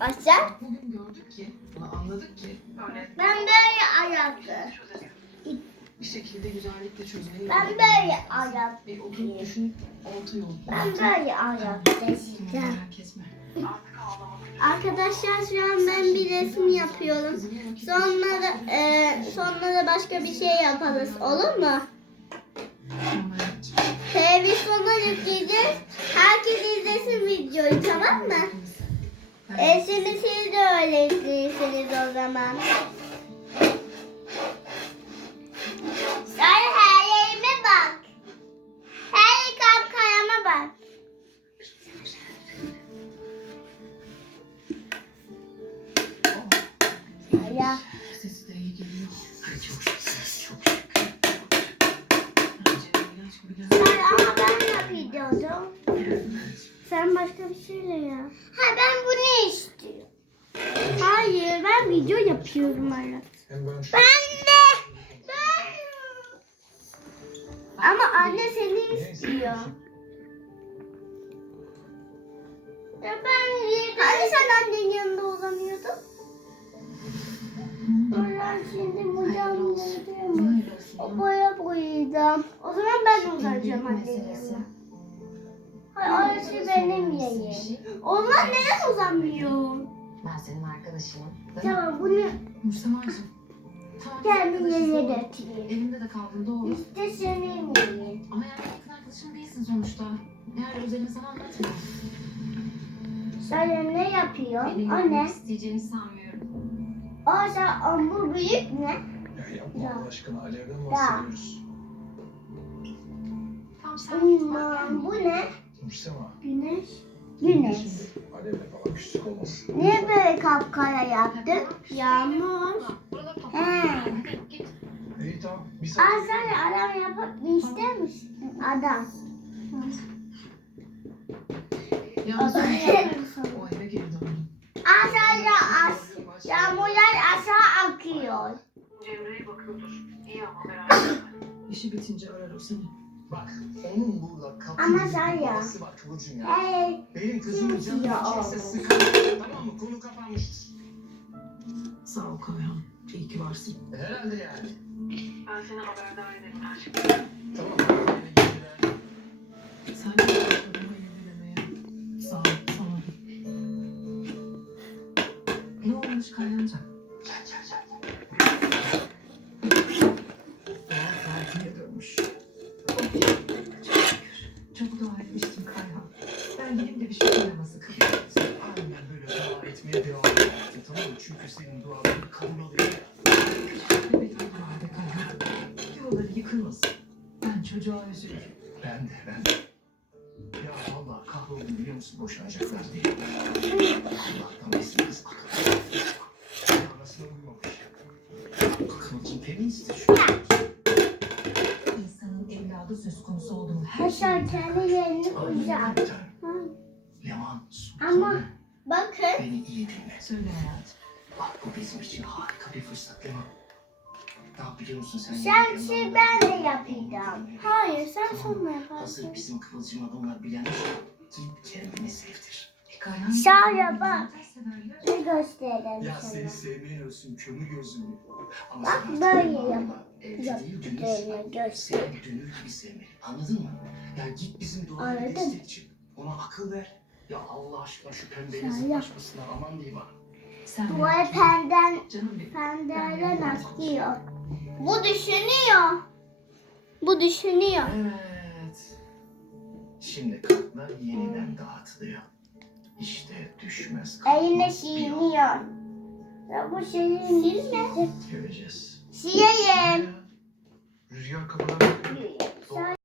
Başla. Bugün gördük ki, anladık ki Ben böyle ayakta. bir şekilde güzellikle çözmeyi Ben böyle ayakta. Bir oturup düşünüp orta yol. Ben böyle etme. Arkadaşlar şu an ben bir resim yapıyorum. Sonra da, e, sonra da başka bir şey yaparız. Olur mu? Televizyona yükleyeceğiz. Herkes izlesin videoyu tamam mı? E, şimdi siz de öyle izleyirsiniz o zaman. Sen başka bir şeyle ya. Ha ben bunu istiyorum. Hayır ben video yapıyorum. Hem ben Ben de. Ben. Ama anne seni istiyor. Ya ben Hani sen annenin yanında uzanıyordun? Ben şimdi buradan boyayacağım. O boya boyayacağım. O zaman ben uzanacağım annenin yanına. Orası benim yerim. Onlar neden uzanmıyor? Ben senin arkadaşınım. Değil mi? Tamam bunu Mustamacığım. Tamam, kendi arkadaşız yerine götüreyim. Evimde de kaldın doğru. İşte senin yerin. Ama yani yakın arkadaşım değilsin sonuçta. Her özelini sana anlatma. Sen ne yapıyor? Benim O ne? isteyeceğini sanmıyorum. O sen bu büyük ne? ya yapma Ya. Allah aşkına Alev'den bahsediyoruz. Tamam sen Hmm, bu ne? Nursema. Güneş. Güneş. Alev'le falan küslük olmasın. Niye böyle kapkara yaptın? Yağmur. He. Git. İyi tamam. Bir Aa saat. sen adam yapıp ister misin? Adam. Yalnız o eve geri döndüm. Aşağıya as. Yağmurlar aşağı akıyor. Cemre'ye bakıyordur. İyi ama merak etme. İşi bitince ararım seni. Bak onun burada kapı Ama sen ya. babası var ya. Hey. Benim kızımın Kim canını ya çekse oğlum? sıkar. Tamam mı? Konu kapanmıştır. Sağ ol Kayhan. İyi ki varsın. Herhalde yani. Ben seni haberdar ederim her şeyden. Tamam. Eve gittiler. Sen de başladın hayır dilemeye. Sağ ol. Sağ ol. Ne olmuş Kayhan'cığım? Gel gel Bir şey kılıyorum. Sen aynen böyle dua etmeye devam et. Tamam mı? Çünkü senin duaların kabul oluyor. Evet o duvarda Kayhan. Yolları yıkılmasın. Ben çocuğa üzülürüm. Ben de ben de. Ya vallahi kahroldum biliyor musun boşanacaklar diye. Allah'tan esminiz akıl. Arasına uymamış. Kıvılcım feministtir şu. İnsanın evladı söz konusu oldu mu her şey Aşağı kendi yerini uzak. Leman Sultan. Ama- Bakın. Beni iyi dinle. Söyle hayatım. Bak bu bizim için harika bir fırsat Leman. Daha biliyor musun sen? Sen şey ben de yapacağım. Hayır sen sonra yaparsın. Hazır bizim Kıvılcım'a bunlar bilenmiş. Git kendini sevdir. E. Şahya bak. Ne gösterelim Ya sana. seni sevmeyen ölsün kömür gözlü. Ama Bak böyle yap-. Yaptığını göster. Seni dünür gibi sevmeli. Anladın mı? Ya git bizim Anladım. destek çık. Ona akıl ver. Ya Allah aşkına şu pembeyi Sen zıplaşmasınlar aman diyeyim ha. Sen Bu ay penden, Canım benim. pendelen atlıyor. Bu düşünüyor. Bu düşünüyor. Evet. Şimdi kartlar yeniden dağıtılıyor. İşte düşmez Eline kalkmaz bir yol. şiiniyor. Ya bu şeyi silme. Göreceğiz. Sileyim. Rüzgar kapıdan Sen